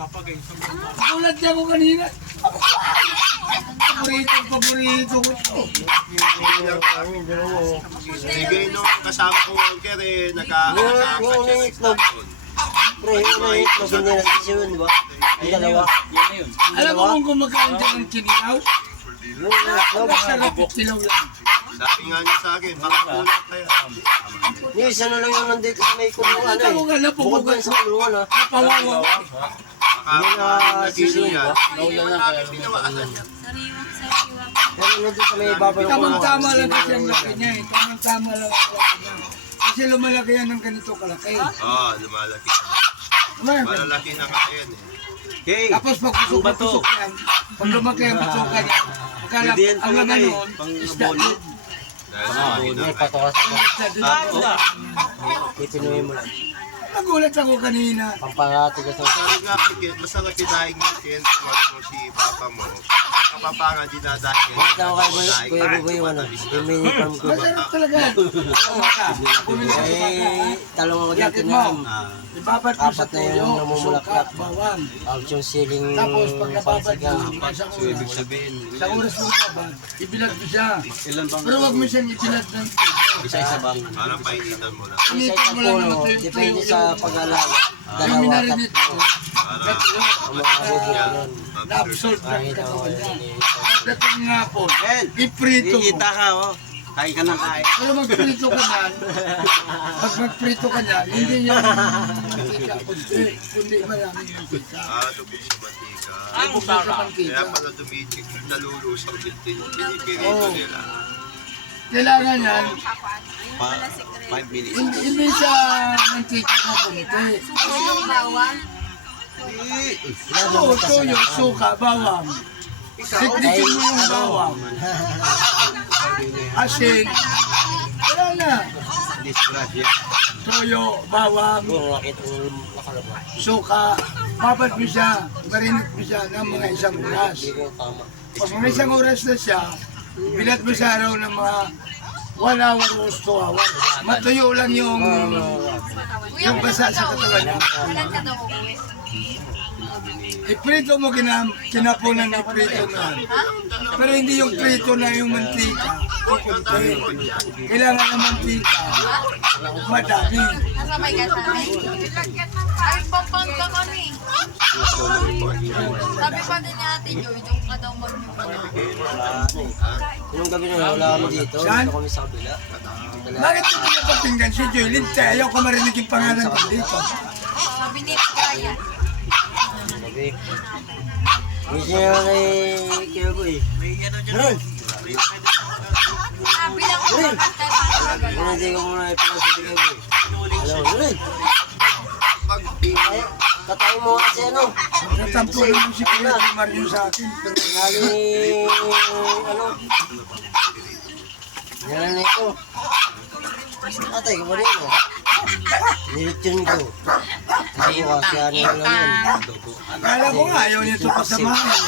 Tulad niya ko kanina. Paborito ko to. Bigay nung kasama ko worker eh, nagkakasama siya sa station. Pre, yung mga itlog hindi na sisyon, di ba? Yung dalawa. Alam mo kung kumakain dyan ng kinilaw? Yung itlog. Masarap yung kilaw lang. Sabi nga niya sa akin, baka kulang kaya. Yung isa na lang yung nandito sa may kulungan Nakita ko nga eh. Bukod ba napupugan yun sa kulungan ha? Napawawa. Baka nagising yan. Hindi naman namin pinawaasan yan. Pero nandito sa may baba ng kulungan. Tamang-tama lang kasi ang laki niya eh. Tamang-tama lang ang laki niya. Kasi lumalaki yan ng ganito kalaki. Oo, lumalaki. Malalaki na kaya yan eh. Okay. Tapos pag pusok yan, pag lumaki ang pusok yan, akala ang mga noon, isda doon. Dahil May patokas na ba? Isda doon. Ipinuhin mo lang. Nagulat ako kanina. Pampangati ka sa... sabi nga, basta nga pinahing mo Ken, kumali mo si papa mo. Kapapangan dinadahil. Bakit ako kay Kuya Buboy yung ano? Yung mini farm ko ba? Masarap talaga. Eh, talong ako dito na. Ibabat mo sa Apat na yung tuyo, namumulaklak. suka, bawang. Out yung siling... Tapos pag nababad pansigang. mo, isang So, ibig oras. sabihin, Sa oras mo nababad, ibilad mo siya. ilan bang Pero wag mo siyang ibilad ng tuyo. isa-isa bang Parang painitan mo na. Isa Initin isang mo lang puno, ng tuyo. depende sa pag-alaga. Yung Dalawa, minarinit tatlo. mo, tatlo, Ang mga bubo nun. na-absorb ng Kahit ako katawan niya. yun. Dating nga po, iprito mo. Kikita ka, oh. Kain ka ng kain. Pero magprito ka na, pag magprito ka na, hindi yung mantika, kundi maraming mantika. Lubog sa mantika. Ang sarap. Kaya pala dumitik, nalulusaw din pinipirito Oo. nila. Kailangan yan, 5 minutes. hindi siya mantika na bunti. Oo, tuyo, suka, bawang. Sikrikin mo yung bawang. Asin. Wala na. Disgrasya. Toyo, bawang, Yung nakita mo nakalaba. suka. Babad mo siya, marinit mo siya ng mga isang oras. Hindi ko tama. Pag mga isang oras na siya, bilat mo sa araw ng mga 1 hour or 2 hours. Matuyo lang yung basa sa katawan niya. Iprito mo kinapunan ng iprito mo yan. Pero hindi yung prito na yung mantika. Kukunti. Kailangan ng mantika. Madami. Nasa may gatay. Ay, pampanga kami. Sabi pa din ni Ate Joy, yung ka daw Yung gabi na wala kami dito. Saan? Dito kami sa kabila. Bakit hindi napapinggan si Joylyn? Ayaw ko marinig yung pangalan ko dito. Sabi ni Kaya. Gabi. Hindi siya kay Kuya Boy. Meron! Sabi lang ko makakanta. Hindi ko muna ipinasa si Kuya Boy. Alam mo, meron! Katay mo kasi ano. Natampo naman si Kuya Mario sa akin. Nali, ano? Yan na ito. Atay, ka pa rin mo. Nilitsyon ko. Kasi ko kasi ano lang yun. Akala ko nga ayaw niya ito pasamahan.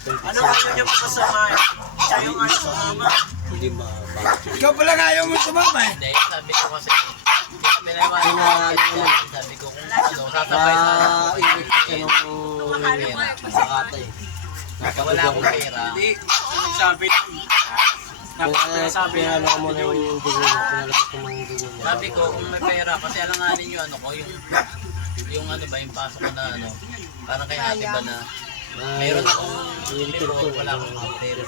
Ano ayaw niyo pa kasamahan? Siya yung ayaw sumama. Hindi mabang. Ikaw pala nga ayaw mo sumama eh. Hindi, sabi ko kasi, hindi kami naman. Sabi ko kung ano, sasabay sa Iwit ko siya nung sakatay. Kaya wala akong pera. Hindi, sabi Pinala mo na yung dugo mo. Pinalabas ko mo yung dugo mo. Sabi ko kung may pera, kasi alanganin nyo ano ko, yung ano ba, yung pasok ko na ano, parang kay ate ba na, mayroon akong before, wala akong pera.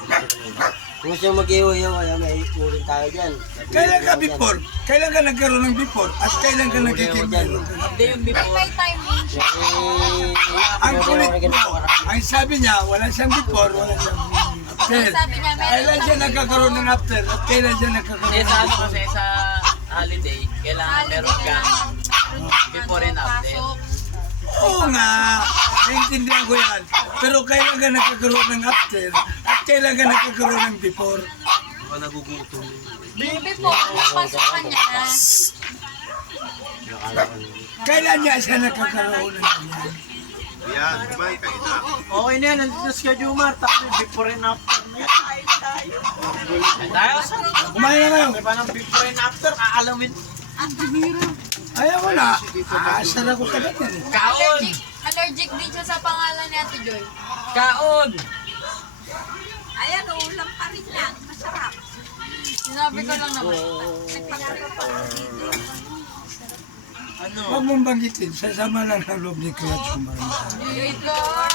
Kung siya mag-iwayaw, kaya may ulit tayo dyan. Kailan ka before? Kailan ka nagkaroon ng before? At kailan ka nagiging meron ka na? Hindi yung before, May timing siya. Ang kulit mo, ang sabi niya, wala siyang before, wala siyang after. Sabi niya, meron Kailan siya nagkakaroon ng after at kailan siya nagkakaroon hindi ng sa ano before? kasi sa holiday, kailangan meron kang before and after. Oo nga, naiintindihan ko yan. Pero kailan ka nagkakaroon ng after at kailan ka nagkakaroon ng before? Baka nagugutom. Before, napasukan niya na. Kailan niya siya nagkakaroon ng ganyan? Yan, kumain kayo na. Okay na yan, nandito si Kuya Jumar, tapos before and after na yan. Tayo sa Kumain na kayo. Diba ng before and after, aalamin. Ayaw ko na. Aasar ako sa ganyan eh. Kaon! Allergic din siya sa pangalan ni Ate Joy. Kaon! Ayan, ulam pa rin yan. Masarap. Sinabi ko lang naman. Nagpagkakaroon pa ako dito. Ano? Huwag mong banggitin, sasama lang ang loob ni Kuya Chumar. Hindi kaya.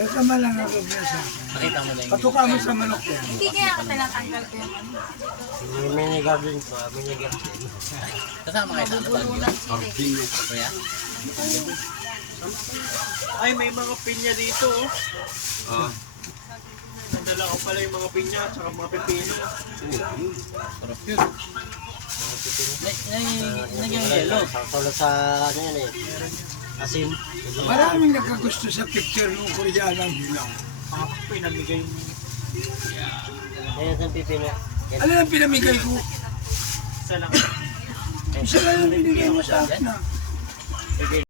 Sasama lang ang loob niya sa akin. Pakita mo na yung Patuka mo sa manok yan. Hindi kaya ka tinatanggal ko yung ano. May mini garden pa, mini garden. Kasama kayo sa ano ba? Kuya? Ay, may mga pinya dito. Ah, Nadala ko pala yung mga pinya at saka mga pepino. Sarap yun. Nagyang yelo. Sakto sa ano yan eh. Asin. Maraming nakagusto sa picture ng Koreanang hilaw. Ako pinamigay mo. Ayan ang pipino. Ano ang pinamigay ko? Isa lang. Isa lang yung binigay mo sa akin.